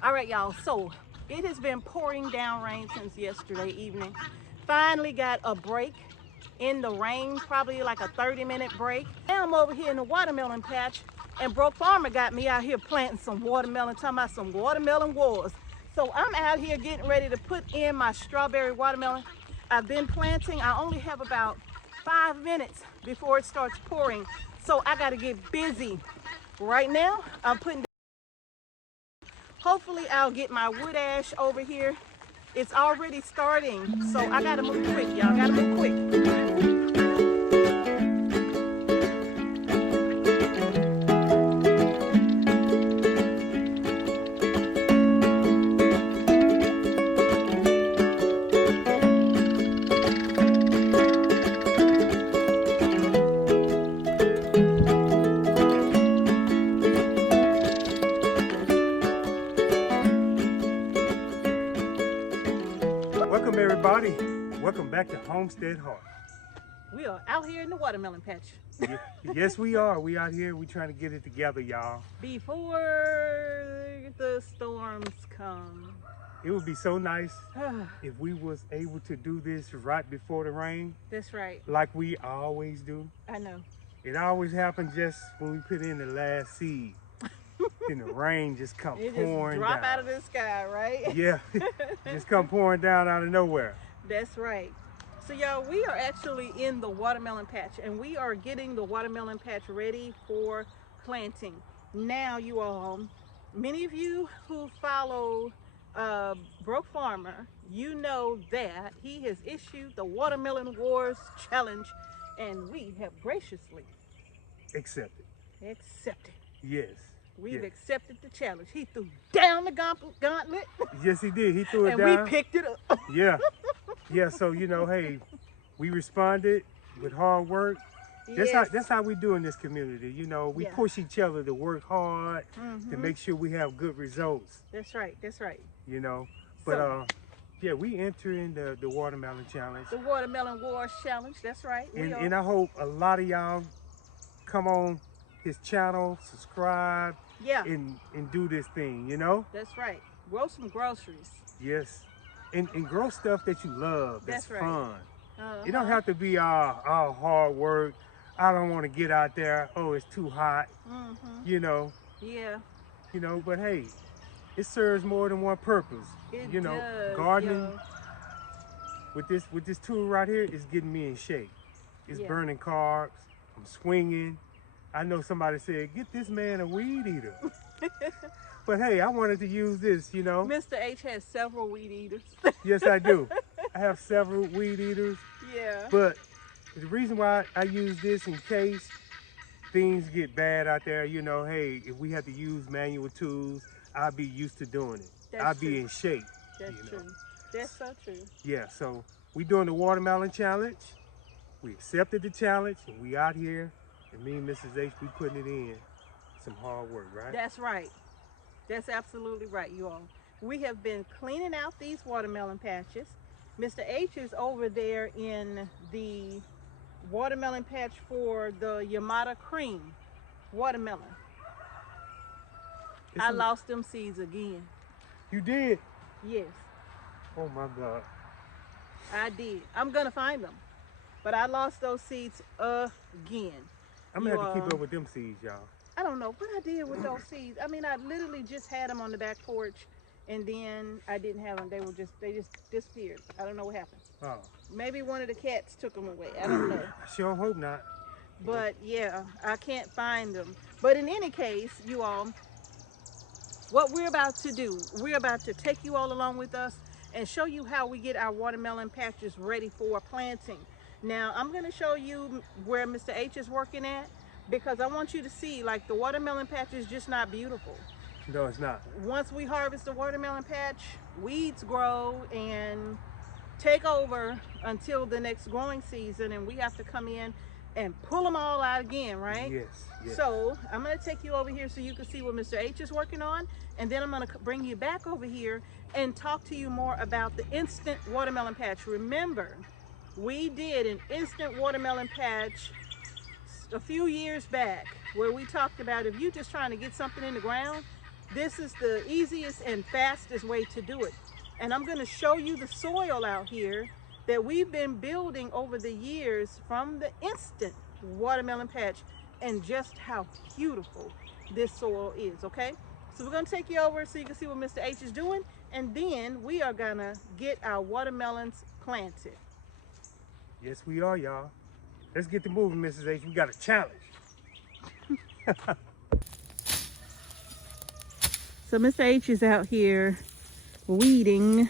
All right, y'all, so it has been pouring down rain since yesterday evening. Finally got a break in the rain, probably like a 30-minute break. Now I'm over here in the watermelon patch, and Broke Farmer got me out here planting some watermelon, talking about some watermelon wars. So I'm out here getting ready to put in my strawberry watermelon. I've been planting. I only have about 5 minutes before it starts pouring, so I got to get busy. Right now, I'm putting. Hopefully I'll get my wood ash over here. It's already starting, so I gotta move quick, y'all. Gotta move quick. Welcome everybody. Welcome back to Homestead Heart. We are out here in the watermelon patch. Yes, we are. We out here. We trying to get it together, y'all. Before the storms come. It would be so nice if we was able to do this right before the rain. That's right. Like we always do. I know. It always happens just when we put in the last seed. And the rain just come It pouring just drop down. out of the sky, right? Yeah, just come pouring down out of nowhere. That's right. So y'all, we are actually in the watermelon patch, and we are getting the watermelon patch ready for planting. Now, you all, many of you who follow Broke Farmer, you know that he has issued the Watermelon Wars Challenge, and we have graciously Accepted. accepted. Yes. We've yes. accepted the challenge. He threw down the gauntlet. Yes, he did. He threw it and down. we picked it up. Yeah. Yeah, so you know, hey, we responded with hard work. That's how we do in this community. You know, we push each other to work hard to make sure we have good results. That's right. That's right. You know, but yeah, we enter in the watermelon challenge. The Watermelon Wars Challenge. That's right. And I hope a lot of y'all come on his channel, subscribe, and do this thing. You know. That's right. Grow some groceries. Yes. And grow stuff that you love. That's fun. It don't have to be all hard work. I don't want to get out there. Oh, it's too hot. You know. Yeah. You know, but hey, it serves more than one purpose. It you know, does, gardening with this tool right here is getting me in shape. It's burning carbs. I'm swinging. I know somebody said, get this man a weed eater. But hey, I wanted to use this, you know. Mr. H has several weed eaters. Yes, I do. I have several weed eaters. Yeah. But the reason why I use this in case things get bad out there, you know, hey, if we have to use manual tools, I'll be used to doing it. I'll be in shape. That's true. That's so true. Yeah, so we doing the watermelon challenge. We accepted the challenge, and we out here, and me and Mrs. H, we putting it in. Some hard work, right? That's right. That's absolutely right, you all. We have been cleaning out these watermelon patches. Mr. H is over there in the watermelon patch for the Yamada Cream watermelon. I lost them seeds again. You did? Yes. Oh my God. I did. I'm gonna find them, but I lost those seeds again. I'm gonna have to keep up with them seeds, y'all. I don't know what I did with those seeds. I mean, I literally just had them on the back porch, and then I didn't have them. They just disappeared. I don't know what happened. Oh. Maybe one of the cats took them away. I don't know. I sure hope not. But yeah, I can't find them. But in any case, you all, what we're about to do, we're about to take you all along with us and show you how we get our watermelon patches ready for planting. Now, I'm going to show you where Mr. H is working at, because I want you to see, like, the watermelon patch is just not beautiful. No, it's not. Once we harvest the watermelon patch, weeds grow and take over until the next growing season, and we have to come in and pull them all out again, right? Yes, yes. So I'm going to take you over here so you can see what Mr. H is working on, and then I'm going to bring you back over here and talk to you more about the instant watermelon patch. Remember, we did an instant watermelon patch a few years back where we talked about if you're just trying to get something in the ground, this is the easiest and fastest way to do it. And I'm going to show you the soil out here that we've been building over the years from the instant watermelon patch, and just how beautiful this soil is, okay? So we're going to take you over so you can see what Mr. H is doing, and then we are going to get our watermelons planted. Yes, we are, y'all. Let's get to moving, Mrs. H. We got a challenge. So Mr. H is out here weeding,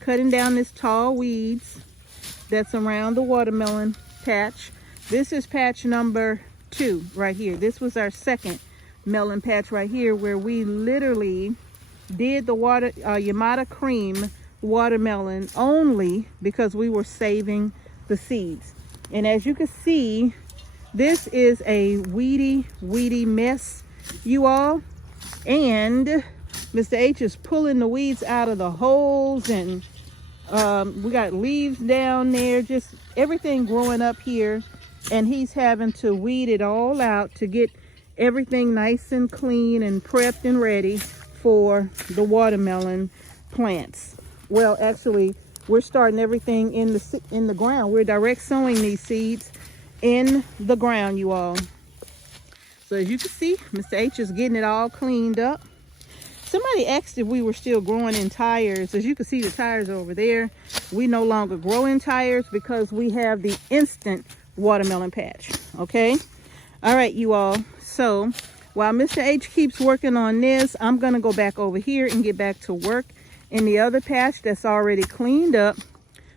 cutting down this tall weeds that's around the watermelon patch. This is patch number 2 right here. This was our second melon patch right here, where we literally did the Yamada cream watermelon only because we were saving the seeds. And as you can see, this is a weedy mess, you all. And Mr. H is pulling the weeds out of the holes, and we got leaves down there, just everything growing up here, and he's having to weed it all out to get everything nice and clean and prepped and ready for the watermelon plants. Well, actually, we're starting everything in the ground. We're direct sowing these seeds in the ground, you all. So as you can see, Mr. H is getting it all cleaned up. Somebody asked if we were still growing in tires. As you can see, the tires are over there. We no longer grow in tires because we have the instant watermelon patch, okay? All right, you all. So while Mr. H keeps working on this, I'm gonna go back over here and get back to work in the other patch that's already cleaned up.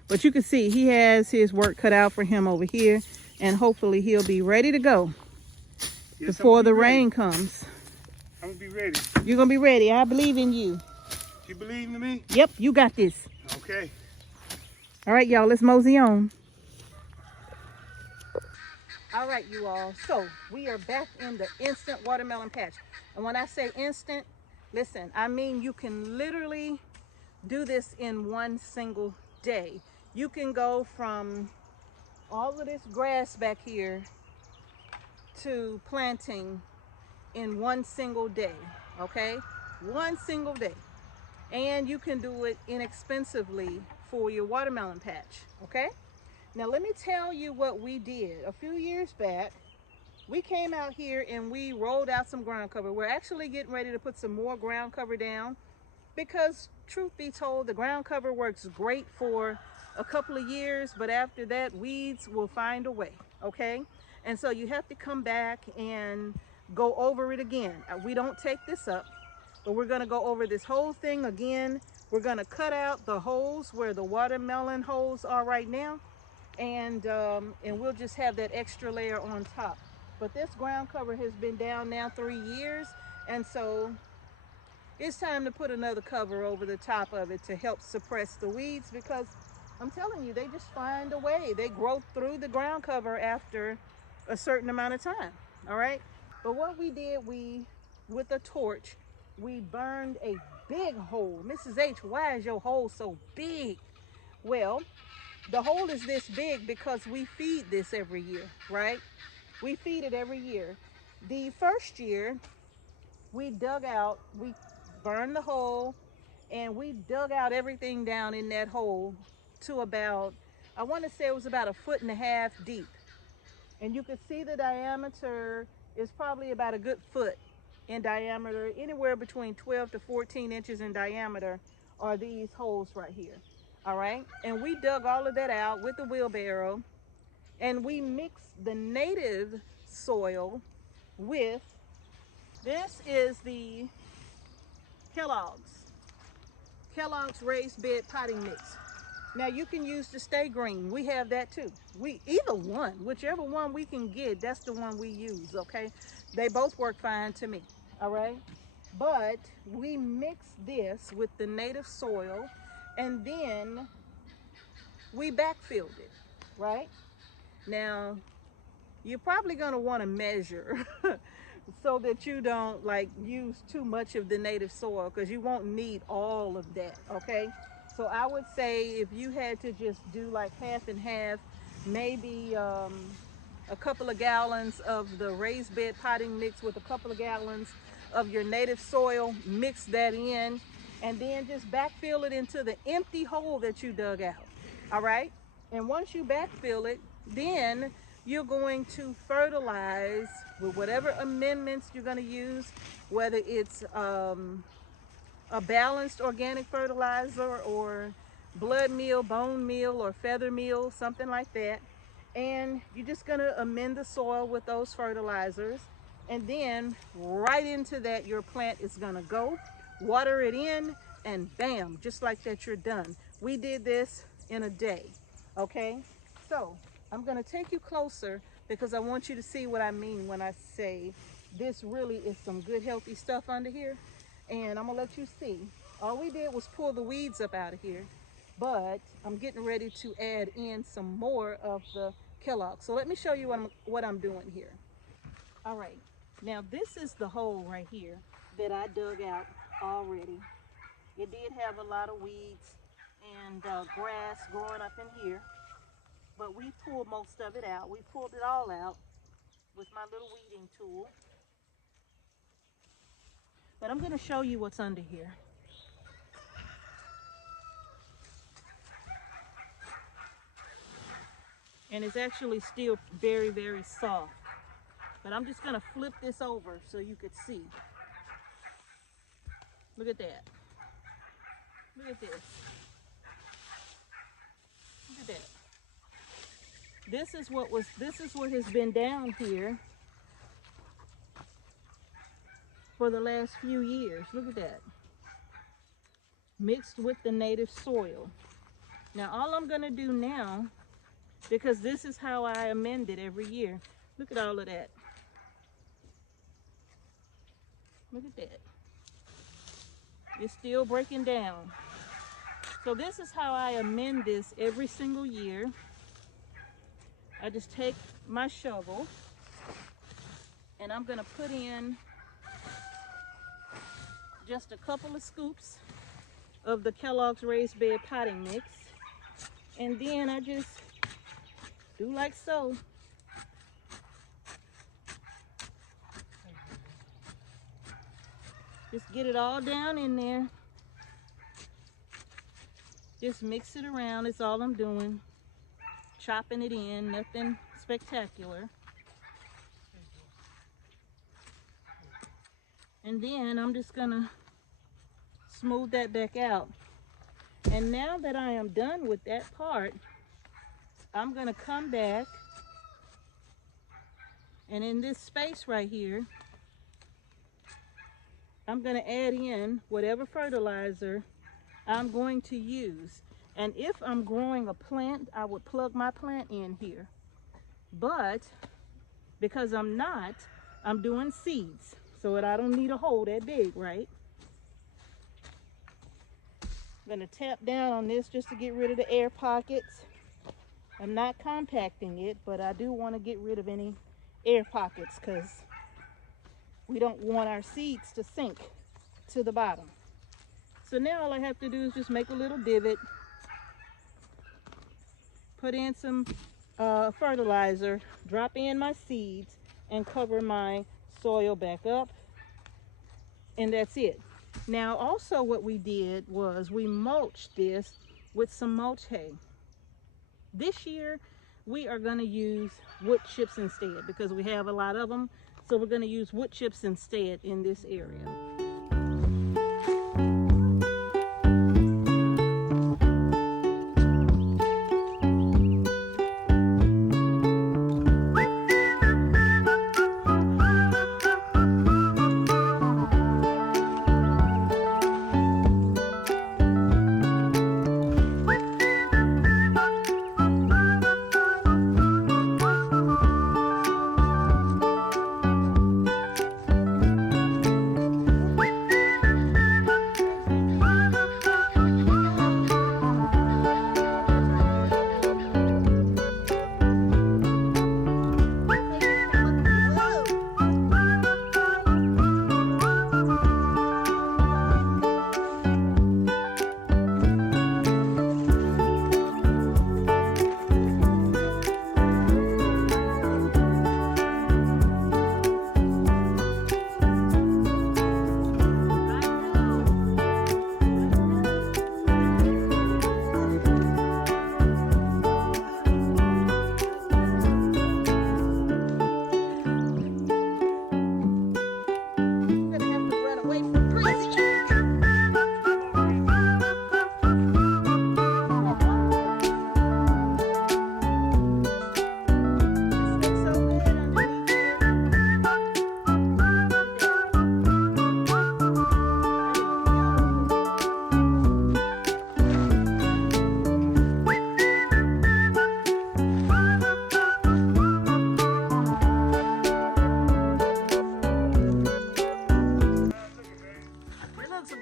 But you can see he has his work cut out for him over here, and hopefully he'll be ready to go before the rain comes. I'm gonna be ready. You're gonna be ready. I believe in you. You believe in me? Yep, you got this. Okay. All right, y'all, let's mosey on. All right, you all. So we are back in the instant watermelon patch. And when I say instant, listen, I mean you can literally do this in one single day. You can go from all of this grass back here to planting in one single day, okay? One single day. And you can do it inexpensively for your watermelon patch, okay? Now let me tell you what we did. A few years back, we came out here and we rolled out some ground cover. We're actually getting ready to put some more ground cover down because, truth be told, the ground cover works great for a couple of years, but after that, weeds will find a way, okay? And so you have to come back and go over it again. We don't take this up, but we're gonna go over this whole thing again. We're gonna cut out the holes where the watermelon holes are right now, and we'll just have that extra layer on top. But this ground cover has been down now 3 years, and so it's time to put another cover over the top of it to help suppress the weeds, because I'm telling you, they just find a way. They grow through the ground cover after a certain amount of time, all right? But what we did, with a torch, we burned a big hole. Mrs. H, why is your hole so big? Well, the hole is this big because we feed this every year, right? We feed it every year. The first year, we burned the hole, and we dug out everything down in that hole to about, I want to say it was about 1.5 feet deep. And you can see the diameter is probably about a good foot in diameter. Anywhere between 12 to 14 inches in diameter are these holes right here. All right. And we dug all of that out with the wheelbarrow, and we mixed the native soil with, this is the Kellogg's raised bed potting mix. Now you can use the Stay Green. We have that too. Either one, whichever one we can get, that's the one we use, okay? They both work fine to me, all right? But we mix this with the native soil, and then we backfilled it, right? Now, you're probably gonna wanna measure so that you don't use too much of the native soil, because you won't need all of that, okay? So I would say if you had to just do like half and half, maybe a couple of gallons of the raised bed potting mix with a couple of gallons of your native soil, mix that in, and then just backfill it into the empty hole that you dug out. All right? And once you backfill it, then you're going to fertilize with whatever amendments you're going to use, whether it's a balanced organic fertilizer or blood meal, bone meal, or feather meal, something like that. And you're just going to amend the soil with those fertilizers, and then right into that your plant is going to go. Water it in, and bam, just like that, you're done. We did this in a day. Okay, so I'm going to take you closer because I want you to see what I mean when I say this really is some good healthy stuff under here. And I'm gonna let you see. All we did was pull the weeds up out of here, but I'm getting ready to add in some more of the Kellogg. So let me show you what I'm doing here. All right, now this is the hole right here that I dug out already. It did have a lot of weeds and grass growing up in here, but we pulled most of it out. We pulled it all out with my little weeding tool. But I'm going to show you what's under here. And it's actually still very, very soft. But I'm just going to flip this over so you could see. Look at that. Look at this. Look at that. This is what has been down here for the last few years. Look at that. Mixed with the native soil. Now all I'm going to do now, because this is how I amend it every year. Look at all of that. Look at that. It's still breaking down. So this is how I amend this every single year. I just take my shovel and I'm going to put in just a couple of scoops of the Kellogg's raised bed potting mix, and then I just do like so. Just get it all down in there. Just mix it around. It's all I'm doing. Chopping it in, nothing spectacular. And then I'm just gonna smooth that back out. And now that I am done with that part, I'm gonna come back, and in this space right here, I'm gonna add in whatever fertilizer I'm going to use. And if I'm growing a plant, I would plug my plant in here. But because I'm not, I'm doing seeds. So that I don't need a hole that big, right? I'm gonna tap down on this just to get rid of the air pockets. I'm not compacting it, but I do want to get rid of any air pockets because we don't want our seeds to sink to the bottom. So now all I have to do is just make a little divot, put in some fertilizer, drop in my seeds, and cover my soil back up, and that's it. Now also what we did was we mulched this with some mulch hay. This year we are going to use wood chips instead because we have a lot of them, so we're going to use wood chips instead in this area.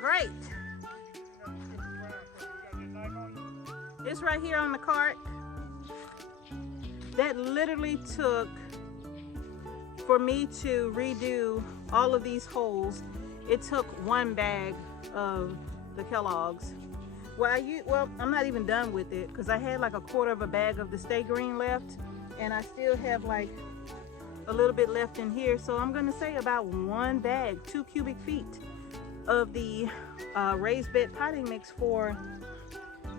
great. It's right here on the cart. That literally took, for me to redo all of these holes, it took 1 bag of the Kellogg's. Well, I'm not even done with it because I had like 1/4 of a bag of the Stay Green left, and I still have like a little bit left in here. So I'm gonna say about 1 bag, 2 cubic feet of the raised bed potting mix for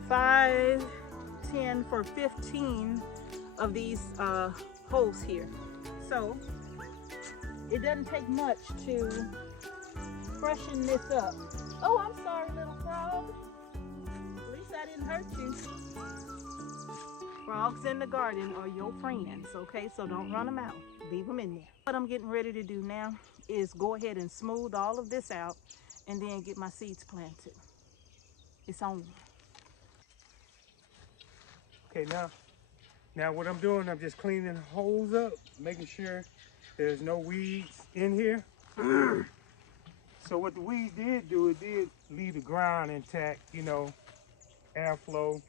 5, 10, for 15 of these holes here. So it doesn't take much to freshen this up. Oh, I'm sorry, little frog. At least I didn't hurt you. Frogs in the garden are your friends, okay? So don't run them out. Leave them in there. What I'm getting ready to do now is go ahead and smooth all of this out and then get my seeds planted. It's on. Okay, now what I'm doing, I'm just cleaning holes up, making sure there's no weeds in here. So what the weeds did do, it did leave the ground intact, you know, airflow.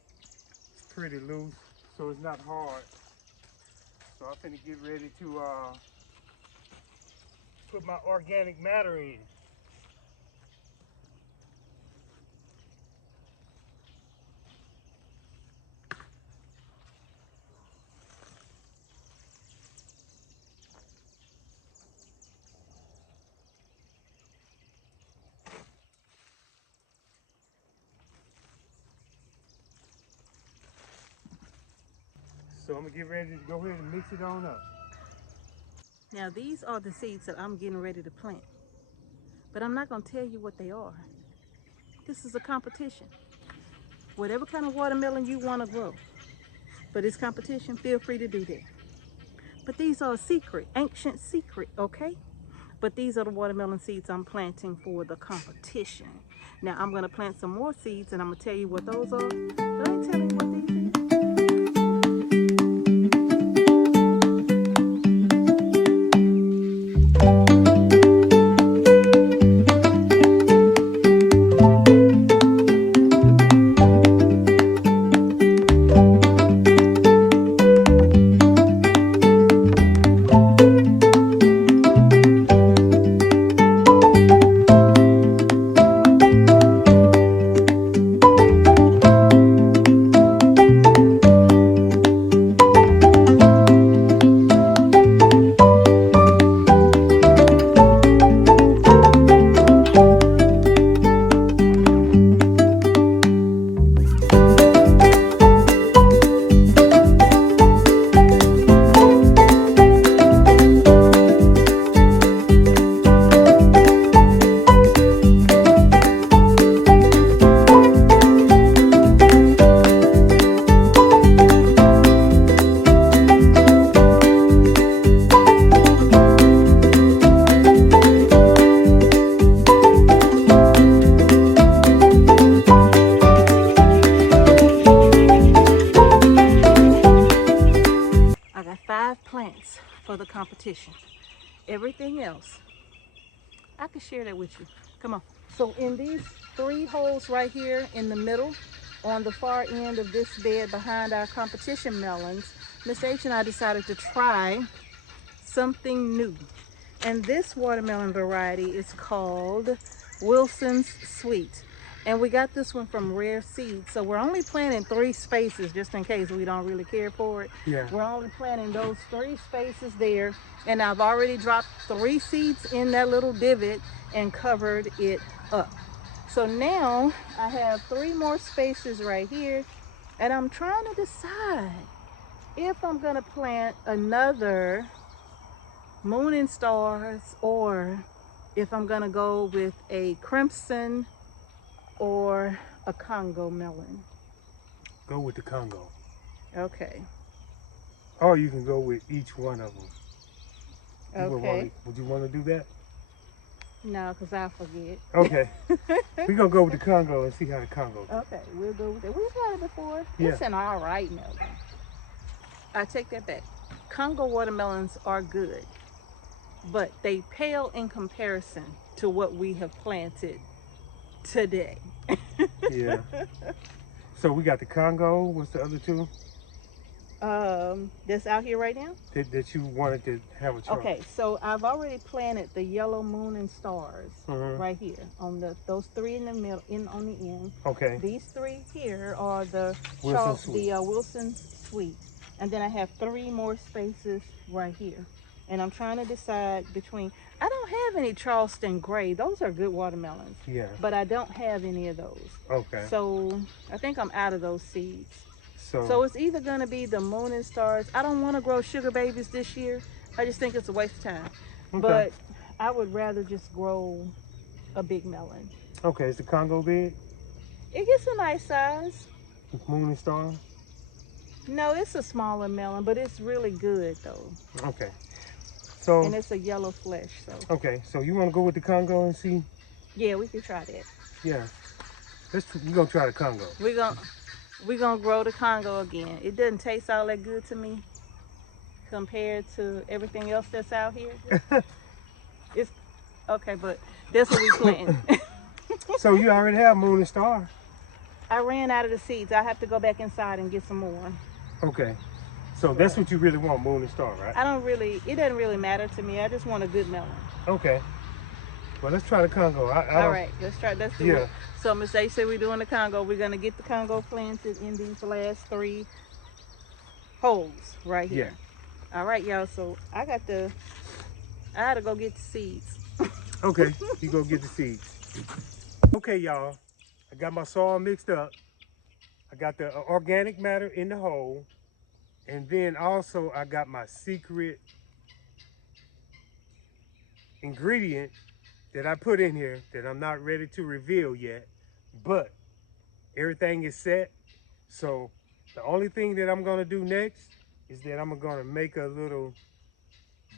It's pretty loose, so it's not hard. So I'm finna get ready to put my organic matter in. So I'm gonna get ready to go ahead and mix it on up. Now these are the seeds that I'm getting ready to plant, but I'm not gonna tell you what they are. This is a competition. Whatever kind of watermelon you wanna grow, but it's competition, feel free to do that. But these are a secret, ancient secret, okay? But these are the watermelon seeds I'm planting for the competition. Now I'm gonna plant some more seeds and I'm gonna tell you what those are, but I ain't telling you what these are. Plants for the competition. Everything else, I can share that with you. Come on. So in these 3 holes right here in the middle, on the far end of this bed behind our competition melons, Miss H and I decided to try something new. And this watermelon variety is called Wilson's Sweet. And we got this one from Rare Seeds. So we're only planting 3 spaces just in case we don't really care for it. Yeah. We're only planting those 3 spaces there. And I've already dropped 3 seeds in that little divot and covered it up. So now I have 3 more spaces right here. And I'm trying to decide if I'm gonna plant another Moon and Stars or if I'm gonna go with a Crimson or a Congo melon. Go with the Congo. Okay. Or you can go with each one of them. Okay. Would you want to do that? No, because I forget. Okay. We're going to go with the Congo and see how the Congo goes. Okay, we'll go with it. We've had it before. Yeah. It's an all right melon. I take that back. Congo watermelons are good, but they pale in comparison to what we have planted today. Yeah. So we got the Congo. What's the other two? That's out here right now. That you wanted to have a chart. Okay, so I've already planted the yellow moon and stars right here on those three in the middle, on the end. Okay. These three here are the Wilson Sweet, and then I have 3 more spaces right here, and I'm trying to decide between. I don't have any Charleston Gray. Those are good watermelons. Yeah. But I don't have any of those. Okay. So I think I'm out of those seeds. So it's either going to be the moon and stars. I don't want to grow sugar babies this year. I just think it's a waste of time. Okay. But I would rather just grow a big melon. Okay, is the Congo big? It gets a nice size. Moon and star? No, it's a smaller melon, but it's really good though. Okay. So, and it's a yellow flesh. So. Okay, so you want to go with the Congo and see? Yeah, we can try that. Yeah. We're going to try the Congo. We're gonna grow the Congo again. It doesn't taste all that good to me compared to everything else that's out here. It's okay, but that's what we planting. So you already have moon and star? I ran out of the seeds. I have to go back inside and get some more. Okay. So that's what you really want, moon and star, right? It doesn't really matter to me. I just want a good melon. Okay. Well, let's try the Congo. All right, let's do it. Yeah. So Miss A said we're doing the Congo. We're gonna get the Congo planted in these last 3 holes right here. Yeah. All right, y'all. So I had to go get the seeds. Okay, you go get the seeds. Okay, y'all. I got my soil mixed up. I got the organic matter in the hole, and then also I got my secret ingredient that I put in here that I'm not ready to reveal yet, but everything is set. So the only thing that I'm gonna do next is that I'm gonna make a little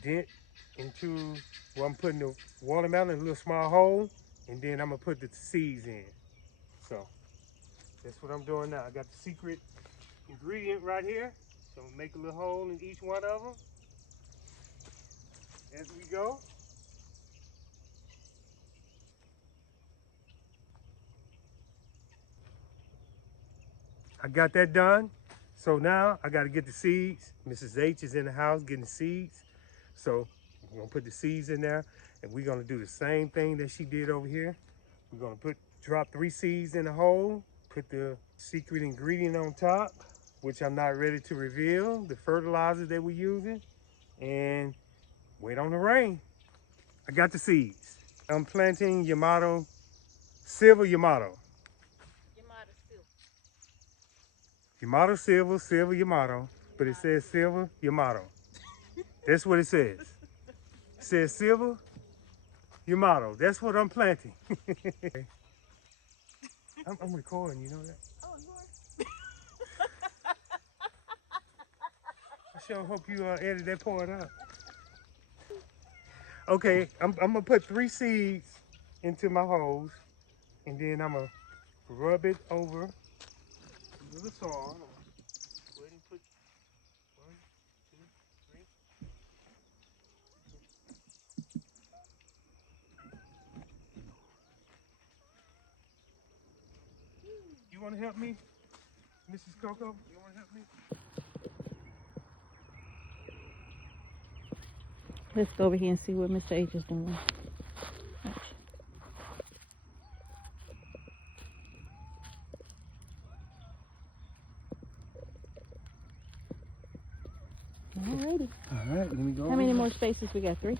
dent into where I'm putting the watermelon in a little small hole, and then I'm gonna put the seeds in. So that's what I'm doing now. I got the secret ingredient right here. So I'm gonna make a little hole in each one of them as we go. I got that done. So now I got to get the seeds. Mrs. H is in the house getting seeds. So we're going to put the seeds in there, and we're going to do the same thing that she did over here. We're going to drop 3 seeds in the hole, put the secret ingredient on top, which I'm not ready to reveal, the fertilizer that we're using, and wait on the rain. I got the seeds. I'm planting Yamato, silver Yamato. Yamato silver, silver Yamato, but it says silver Yamato. That's what it says. It says silver Yamato. That's what I'm planting. I'm recording, you know that? Oh, you are? I sure hope you edit that part out. Okay, I'm gonna put 3 seeds into my holes, and then I'm gonna rub it over the soil. Go ahead and put 1, 2, 3. You want to help me, Mrs. Coco? You want to help me? Let's go over here and see what Mr. H is doing. Alrighty. All right, let me go. How many more spaces we got? 3?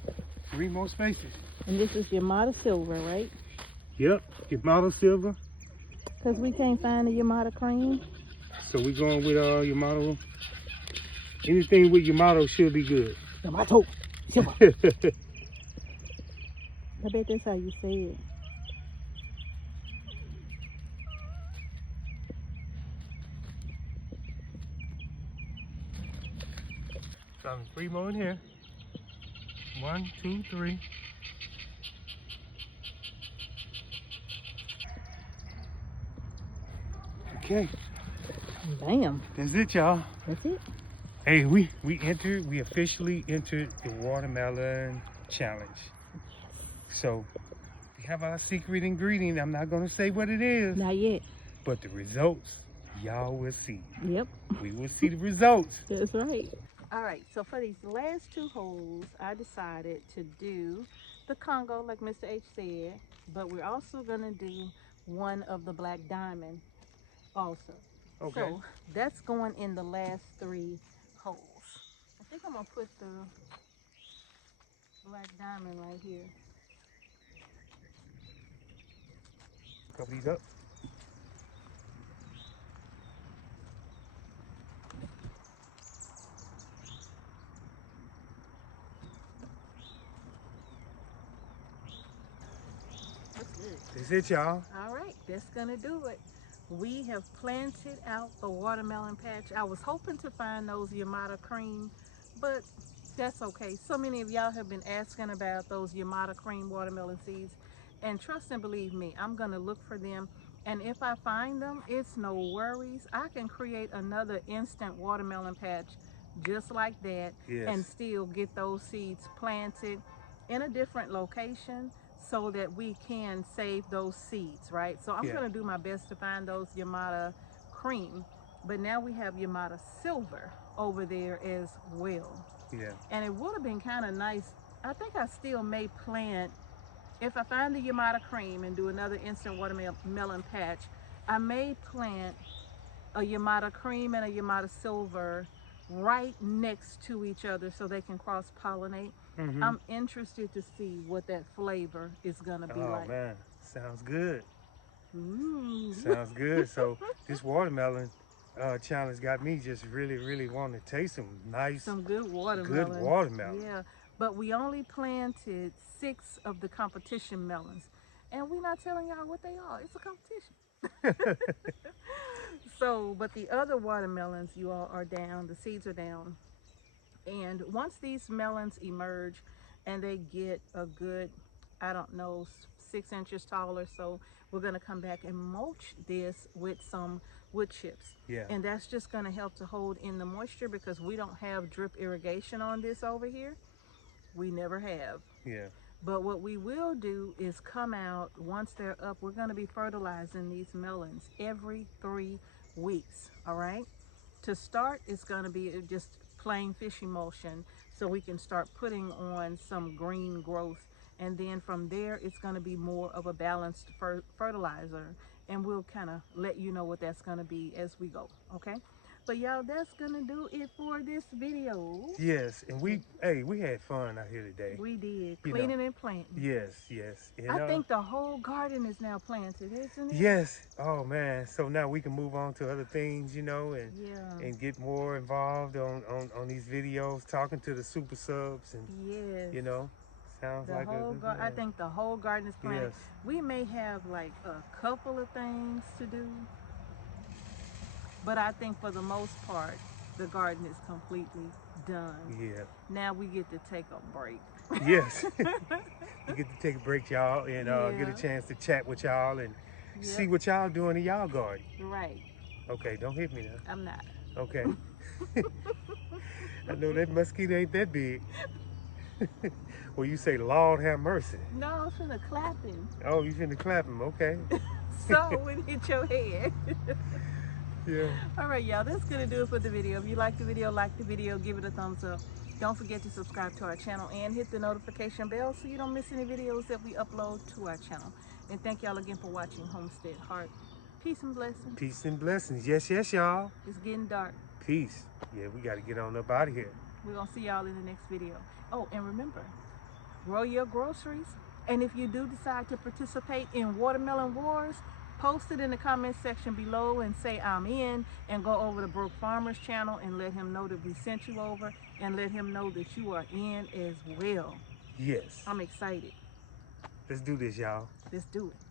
3 more spaces. And this is Yamato silver, right? Yep, Yamato silver. Because we can't find the Yamato cream. So we're going with Yamato. Anything with Yamato should be good. Yamato silver. I bet that's how you say it. So 3 more in here. 1, 2, 3. Okay. Bam. That's it, y'all. That's it. Hey, we officially entered the watermelon challenge. So we have our secret ingredient. I'm not gonna say what it is. Not yet. But the results, y'all will see. Yep. We will see the results. That's right. All right, so for these last 2 holes, I decided to do the Congo, like Mr. H said, but we're also gonna do one of the black diamond also. Okay. So that's going in the last 3 holes. I think I'm gonna put the black diamond right here. Cover these up. That's it, y'all. All right, that's gonna do it. We have planted out a watermelon patch. I was hoping to find those Yamata cream, but that's okay. So many of y'all have been asking about those Yamata cream watermelon seeds, and trust and believe me, I'm gonna look for them. And if I find them, it's no worries. I can create another instant watermelon patch just like that, and still get those seeds planted in a different location, so that we can save those seeds, right? So I'm gonna do my best to find those Yamata cream, but now we have Yamata silver over there as well. Yeah. And it would have been kind of nice. I think I still may plant, if I find the Yamata cream and do another instant watermelon patch, I may plant a Yamata cream and a Yamata silver right next to each other so they can cross-pollinate. I'm interested to see what that flavor is gonna be like. Oh man, sounds good. Ooh. Sounds good. So this watermelon challenge got me just really wanting to taste some good watermelon. Good watermelon. Yeah, but we only planted 6 of the competition melons, and we're not telling y'all what they are. It's a competition. So, but the other watermelons, you all, are down. The seeds are down. And once these melons emerge and they get a good, I don't know, 6 inches tall or so, we're gonna come back and mulch this with some wood chips. Yeah. And that's just gonna help to hold in the moisture, because we don't have drip irrigation on this over here. We never have. Yeah. But what we will do is come out, once they're up, we're gonna be fertilizing these melons every 3 weeks, all right? To start, it's gonna be just plain fish emulsion, so we can start putting on some green growth, and then from there it's going to be more of a balanced fertilizer, and we'll kind of let you know what that's going to be as we go. Okay, but y'all, that's gonna do it for this video. Yes, and we had fun out here today. We did, cleaning and planting. Yes. I think the whole garden is now planted, isn't it? Yes. Oh man, so now we can move on to other things, and get more involved on these videos, talking to the super subs, and sounds like I think the whole garden is planted. Yes. We may have like a couple of things to do, but I think for the most part, the garden is completely done. Yeah. Now we get to take a break. Yes. We get to take a break, y'all, and get a chance to chat with y'all and see what y'all doing in y'all garden. Right. Okay, don't hit me now. I'm not. Okay. I know that mosquito ain't that big. Well, you say, Lord have mercy. No, I'm finna clap him. Oh, you finna clap him, okay. So it would hit your head. Yeah. All right, y'all, that's gonna do it for the video. If you like the video, give it a thumbs up. Don't forget to subscribe to our channel and hit the notification bell so you don't miss any videos that we upload to our channel. And thank y'all again for watching Homestead Heart. Peace and blessings. Peace and blessings. Yes, y'all. It's getting dark. Peace. Yeah, we got to get on up out of here. We're going to see y'all in the next video. Oh, and remember, grow your groceries. And if you do decide to participate in Watermelon Wars, post it in the comment section below and say I'm in, and go over to Broke Farmer's channel and let him know that we sent you over, and let him know that you are in as well. Yes. I'm excited. Let's do this, y'all. Let's do it.